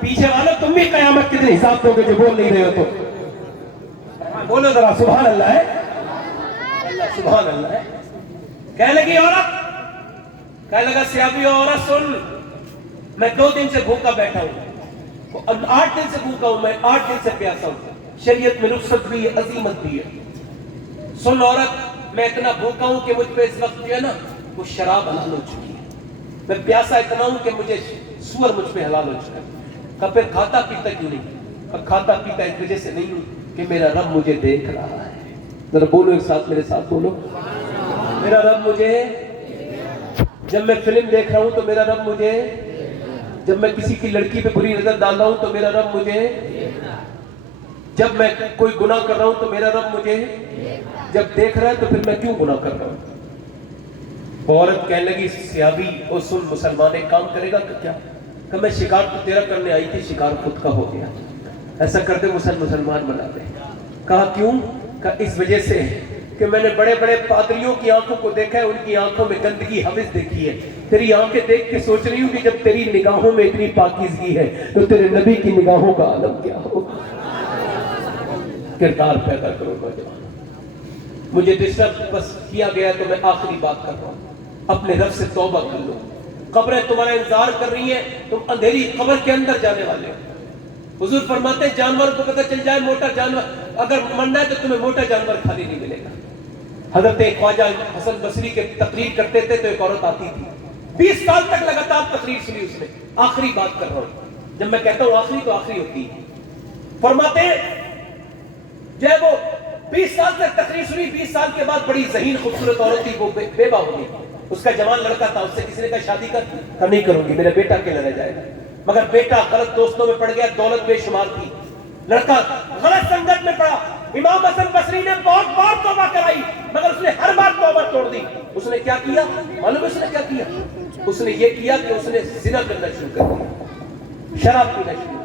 پیچھے والوں تم بھی قیامت کے دن حساب دو گے جو بول نہیں رہے ہو تو بولو ذرا سبحان اللہ ہے, سبحان اللہ ہے. کہنے لگی عورت, کہنے لگا سیابی عورت سن, میں 2 دن سے بھوکا بیٹھا ہوں, 8 دن سے بھوکا ہوں, میں 8 دن سے پیاسا ہوں. شریعت میں رخصت بھی ہے, عظیمت بھی ہے. سن عورت, میں اتنا بھوکا ہوں کہ مجھ پہ اس وقت جو ہے نا وہ شراب حلال ہو چکی ہے. میں پیاسا اتنا ہوں کہ مجھے سور مجھ پہ حلال ہو چکا ہے. کہا پھر کھاتا پیتا کیوں نہیں؟ کہا کھاتا پیتا اس وجہ سے نہیں ہوں کہ میرا رب مجھے دیکھ رہا ہے. ذرا بولو ایک ساتھ میرے ساتھ بولو, میرا رب مجھے, جب میں فلم دیکھ رہا ہوں تو میرا رب مجھے, جب میں کسی کی لڑکی پہ بری نظر ڈال رہا ہوں تو میرا رب مجھے, جب میں کوئی گناہ کر رہا ہوں تو میرا رب مجھے جب دیکھ رہا ہے تو پھر میں کیوں گناہ کر رہا ہوں. عورت کہنے لگی صحابی او سن مسلمان ایک کام کرے گا کہ کیا؟ کہ میں شکار تو تیرا کرنے آئی تھی, شکار خود کا ہو گیا, ایسا کرتے مسلمان بنا دے. کہا کیوں؟ کہ اس وجہ سے کہ میں نے بڑے بڑے پادریوں کی آنکھوں کو دیکھا ہے, ان کی آنکھوں میں گندگی حوث دیکھی ہے. تیری آنکھیں دیکھ کے سوچ رہی ہوں کہ جب تیری نگاہوں میں اتنی پاکیزگی ہے تو تیرے نبی کی نگاہوں کا عالم کیا ہوگا. کردار پیدا کرو نوجوان. مجھے ڈسٹرب بس کیا گیا تو میں آخری بات کر رہا ہوں, اپنے رب سے توبہ کر لو. قبریں تمہارا انتظار کر رہی ہیں, تم اندھیری قبر کے اندر جانے والے ہو. حضور فرماتے ہیں جانور کو پتہ چل جائے موٹا جانور, اگر مرنا ہے تو تمہیں موٹا جانور خالی نہیں ملے گا. حضرت خواجہ حسن بصری کے تقریر کرتے تھے تو ایک عورت آتی تھی, 20 سال تک لگاتار تقریر سنی اس نے. آخری بات کر رہا ہوں, جب میں کہتا ہوں آخری تو آخری ہوتی ہے. فرماتے ہیں جو ہے وہ 20 سال تک تقریر سنی, 20 سال کے بعد بڑی ذہین خوبصورت عورت تھی, وہ بیوہ ہو گئی. اس کا جوان لڑکا تھا, اس سے کسی نے کہا شادی کر, نہیں کروں گی, میرا بیٹا اکیلا رہ جائے گا. مگر بیٹا غلط دوستوں میں پڑ گیا, دولت بے شمار تھی, لڑکا غلط سنگت میں پڑا. امام حسن بصری نے بہت بار توبہ کرائی مگر اس نے ہر بار توبہ توڑ دی. اس نے کیا کیا معلوم ہے اس نے کیا کیا؟ اس نے یہ کیا کہ اس نے زنا کرنا شروع کر دیا, شراب پینا شروع,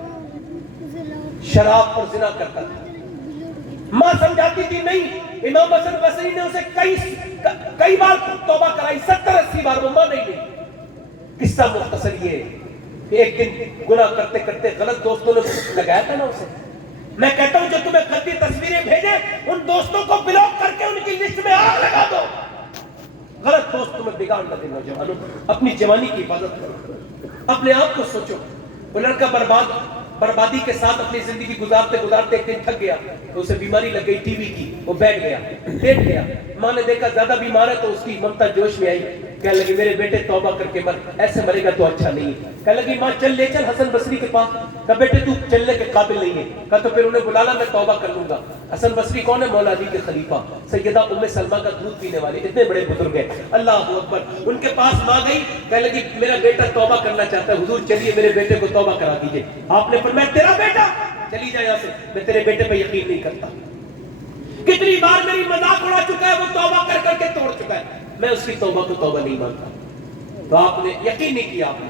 شراب اور زنا کرتا تھا. ماں سمجھاتی تھی نہیں. امام حسن بصری نے اسے کئی بار توبہ کرائی, 70-80 بار, وہ ماں نہیں گئی. قصہ مختصر یہ ہے کہ ایک دن گناہ کرتے کرتے غلط دوستوں نے لگایا تھا نا اسے. میں کہتا ہوں جو تمہیں خطی تصویریں بھیجے ان دوستوں کو بلاک کر کے ان کی لسٹ میں آگ لگا دو. غلط دوست تمہیں بگاڑ نہ دے. نوجوانوں اپنی جوانی کی حفاظت کرو, اپنے آپ کو سوچو. وہ لڑکا بربادی کے ساتھ اپنی زندگی گزارتے گزارتے ایک دن تھک گیا تو اسے بیماری لگ گئی ٹی وی کی, وہ بیٹھ گیا, لیٹ گیا. ماں نے دیکھا زیادہ بیمار ہے تو اس کی ممتا جوش میں آئی, کہنے لگی میرے بیٹے توبہ کر کے مر, ایسے مرے گا تو اچھا نہیں. کہنے لگی ماں چل لے چل حسن بصری کے پاس. کہا بیٹے تو چلنے کے قابل نہیں ہے. کہا تو پھر انہیں بلانا, میں توبہ کر لوں گا. حسن بصری کون ہے؟ مولا علی کے خلیفہ, سیدہ ام سلمہ کا دودھ پینے والے, اتنے بڑے بزرگ ہیں. اللہ اکبر. ان کے پاس ماں گئی, کہنے لگی میرا بیٹا توبہ کرنا چاہتا ہے, حضور چلیے میرے بیٹے کو توبہ کرا دیجئے. آپ نے فرمایا تیرا بیٹا چلی جا یہاں سے, میں تیرے بیٹے پہ یقین نہیں کرتا. کتنی بار میری مذاق اڑا چکا ہے, وہ توبہ کر کر کے توڑ چکا ہے, میں اس کی توبہ کو توبہ نہیں مانتا. تو آپ نے یقین نہیں کیا. آپ نے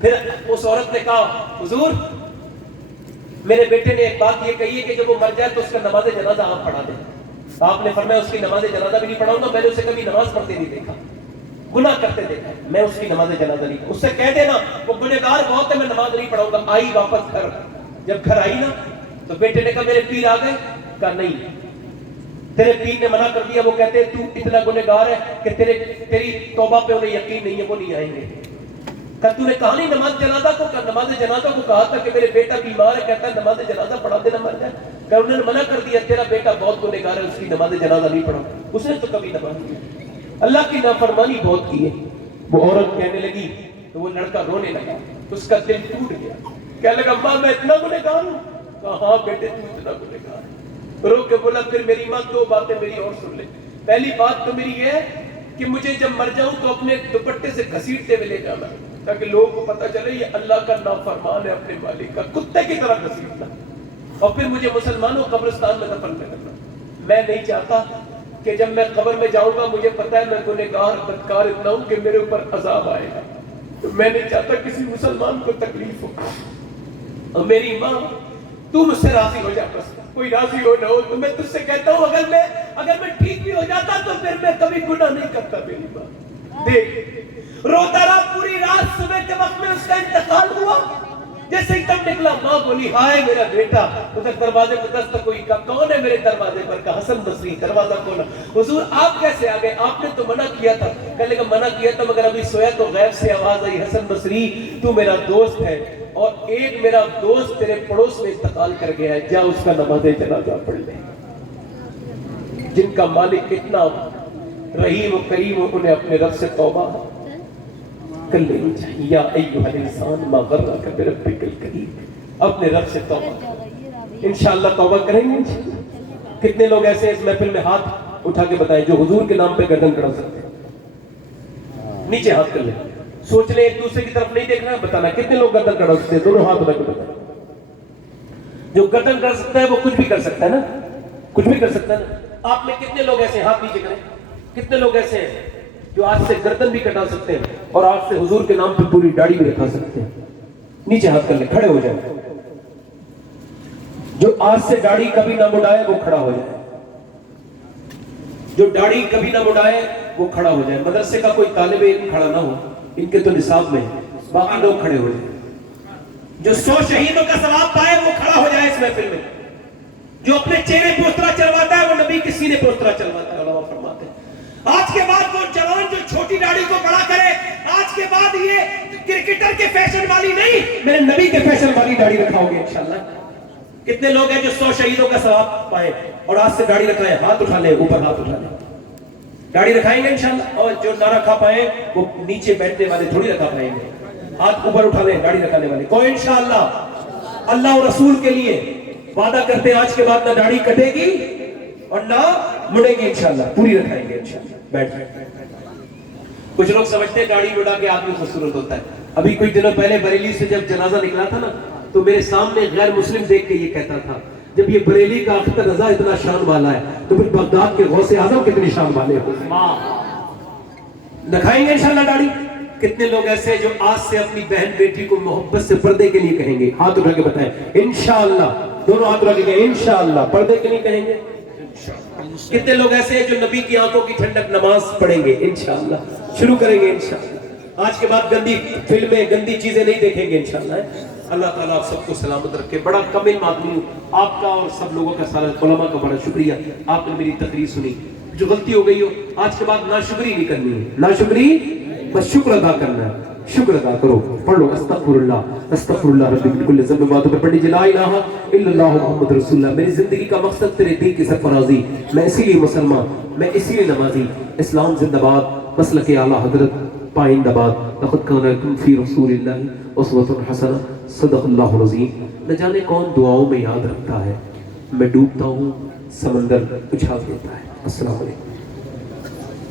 پھر اس عورت نے کہا حضور میرے بیٹے نے ایک بات یہ کہی ہے کہ جب وہ مر جائے تو اس کا نماز جنازہ آپ پڑھا دیں. تو آپ نے فرمایا اس کی نماز جنازہ بھی نہیں پڑھاؤں گا, میں نے اسے کبھی نماز پڑھتے نہیں دیکھا, گناہ کرتے دیکھا, میں اس کی نماز جنازہ نہیں. اس سے کہہ دینا وہ گنہگار بہت ہے, میں نماز نہیں پڑھاؤں گا. آئی واپس گھر, جب گھر آئی نا تو بیٹے نے کہا میرے پیر آ گئے. کہا نہیں, تیرے پیر نے منع کر دیا، وہ کہتے ہیں تو اتنا گنہگار ہے کہ تیری توبہ پہ انہیں یقین نہیں ہے، وہ نہیں آئیں گے۔ کہ تو نے کہا نہیں نماز جنازہ کو کہا تھا کہ میرے بیٹا بیمار ہے، کہتا ہے نماز جنازہ پڑھا دینا مر جائے، کہ انہوں نے منع کر دیا تیرا بیٹا بہت گنہگار ہے، اس کی نماز جنازہ نہیں پڑھا، اس نے تو کبھی نماز کی، اللہ کی نافرمانی بہت کی ہے۔ وہ عورت کہنے لگی تو وہ لڑکا رونے لگا، اس کا دل ٹوٹ گیا، کہنے لگا ماں میں اتنا گنہگار ہوں؟ کہا ہاں بیٹے تو اتنا گنہگار ہے۔ رو کے بولا پھر میری ماں دو باتیں میری اور سن لے، پہلی بات تو میری یہ ہے کہ مجھے جب مر جاؤں تو اپنے دوپٹے سے گھسیٹتے ہوئے لے جانا، تاکہ لوگوں کو پتہ چلے یہ اللہ کا نافرمان ہے، اپنے مالک کا، کتے کی طرح گھسیٹنا، اور پھر مجھے مسلمانوں قبرستان میں دفن کرنا۔ میں نہیں چاہتا کہ جب میں قبر میں جاؤں گا مجھے پتہ ہے میں گنہگار بدکار اتنا ہوں کہ میرے اوپر عذاب آئے گا، تو میں نہیں چاہتا کسی مسلمان کو تکلیف ہو۔ اور میری ماں تو مجھ سے راضی ہو جا، بس کوئی راضی ہو نہ ہو، تو میں تجھ سے کہتا ہوں اگر میں ٹھیک بھی ہو جاتا تو پھر میں کبھی گناہ نہیں کرتا۔ میری ماں دیکھ روتا رہا پوری رات، صبح کے وقت میں اس کا انتقال ہوا، جیسے ہی تب نکلا ماں بولی ہائے میرا بیٹا، ادھر دروازے پر دستک ہوئی، کہا کون ہے میرے دروازے پر؟ کہا حسن بصری، دروازہ کھولا۔ حضور آپ کیسے آ گئے؟ آپ نے تو منع کیا تھا۔ کہنے لگا منع کیا تھا مگر ابھی سویا تو غیب سے آواز آئی حسن بصری تو میرا دوست ہے، اور ایک میرا دوست تیرے پڑوس میں انتقال کر گیا ہے، جا اس کا نماز جنازہ پڑھ لے۔ جن کا مالک اتنا رحیم و کریم، انہیں اپنے رب سے توبہ کر لینی چاہیے۔ یا ایھا الانسان ما غرک بربک الکریم، اپنے رب سے توبہ انشاءاللہ توبہ کریں گے انشاءاللہ۔ کتنے لوگ ایسے ہیں اس محفل میں ہاتھ اٹھا کے بتائیں جو حضور کے نام پہ گردن کڑا سکتے ہیں؟ نیچے ہاتھ کر لیں، سوچ لیں، ایک دوسرے کی طرف نہیں دیکھنا، بتانا کتنے لوگ گردن کڑا سکتے ہیں؟ دونوں ہاتھ اٹھا کے بتائیں۔ جو گردن کر سکتا ہے وہ کچھ بھی کر سکتا ہے نا، کچھ بھی کر سکتا ہے نا۔ آپ میں کتنے لوگ ایسے ہیں؟ ہاتھ نیچے کریں۔ کتنے لوگ ایسے ہیں جو آج سے گردن بھی کٹا سکتے ہیں اور آج سے حضور کے نام پہ پوری داڑھی بھی رکھا سکتے ہیں؟ نیچے ہاتھ کر لیں، کھڑے ہو جائیں۔ جو آج سے داڑھی کبھی نہ مڈائے وہ کھڑا ہو جائے، جو داڑھی کبھی نہ مڈائے وہ کھڑا ہو جائے۔ مدرسے کا کوئی طالب علم کھڑا نہ ہو، ان کے تو نصاب میں، باقی لوگ کھڑے ہو جائیں۔ جو 100 شہیدوں کا ثواب پائے وہ کھڑا ہو جائے اس محفل میں۔ جو اپنے چہرے پہ اترا چلواتا ہے وہ نبی کے سینے پہ اترا چلواتا ہے، علماء فرماتے ہیں۔ آج کے بعد وہ جوان جو چھوٹی داڑھی کو بڑا کرے، آج کے بعد یہ کرکٹر کے فیشن والی نہیں، میرے نبی کے فیشن والی داڑھی رکھاؤ گے انشاءاللہ۔ کتنے لوگ ہیں جو 100 شہیدوں کا ثواب پائے اور آج سے داڑھی رکھائیں؟ ہاتھ اٹھا لیں، اوپر ہاتھ اٹھا لیں۔ داڑھی رکھائیں گے انشاءاللہ، اور جو نہ رکھا پائے وہ نیچے بیٹھنے والے تھوڑی رکھا پائیں گے، ہاتھ اوپر اٹھا لیں داڑھی رکھانے والے۔ کوئی انشاءاللہ اللہ اور رسول کے لیے وعدہ کرتے ہیں آج کے بعد نہ داڑھی کٹے گی اور نہ مڑے گی انشاءاللہ، پوری رکھائیں گے انشاءاللہ۔ بیٹھ جائیں۔ کچھ لوگ سمجھتے ہیں داڑھی مڑا کے آدمی خوبصورت ہوتا ہے۔ ابھی کچھ دنوں پہلے بریلی سے جب جنازہ نکلا تھا نا، تو میرے سامنے غیر مسلم دیکھ کے یہ کہتا تھا جب یہ بریلی کا اختر رضا اتنا شان والا ہے تو پھر بغداد کے غوث اعظم کتنی شان والے ہوں۔ نکھائیں گے انشاءاللہ داڑھی۔ کتنے لوگ ایسے جو آج سے اپنی بہن بیٹی کو محبت سے پردے کے لیے کہیں گے؟ ہاتھ اٹھا کے بتائیں انشاءاللہ، دونوں ہاتھ اٹھا کے کہیں انشاءاللہ، پردے کے لیے کہیں گے؟ کتنے لوگ ایسے ہیں جو نبی کی آنکھوں کی ٹھنڈک نماز پڑھیں گے؟ انشاءاللہ شروع کریں گے انشاءاللہ۔ آج کے بعد گندی فلمیں گندی چیزیں نہیں دیکھیں گے انشاءاللہ۔ اللہ تعالیٰ آپ سب کو سلامت رکھے۔ بڑا کم علم آدمی ہوں، آپ کا اور سب لوگوں کا، سارے علماء کا بڑا شکریہ، آپ نے میری تقریر سنی۔ جو غلطی ہو گئی ہو آج کے بعد ناشکری نہیں کرنی ہے، ناشکری بس شکر ادا کرنا ہے، شکر ادا کرو۔ پڑھ لو استغفر اللہ ربی من کل ذنب باتوں پر پڑھ لیجیے لا الہ الا اللہ محمد رسول اللہ۔ میری زندگی کا مقصد تیرے دین کی سرفرازی، میں اسی لیے مسلمان، میں اسی لیے نمازی۔ اسلام زندہ باد، مسلک اعلیٰ حضرت پائندہ باد۔ لقد کان لکم فی رسول اللہ اسوۃ حسنہ، صدق اللہ العظیم۔ نہ جانے کون دعاؤں میں یاد رکھتا ہے، میں ڈوبتا ہوں سمندر اچھال دیتا ہے۔ السلام علیکم۔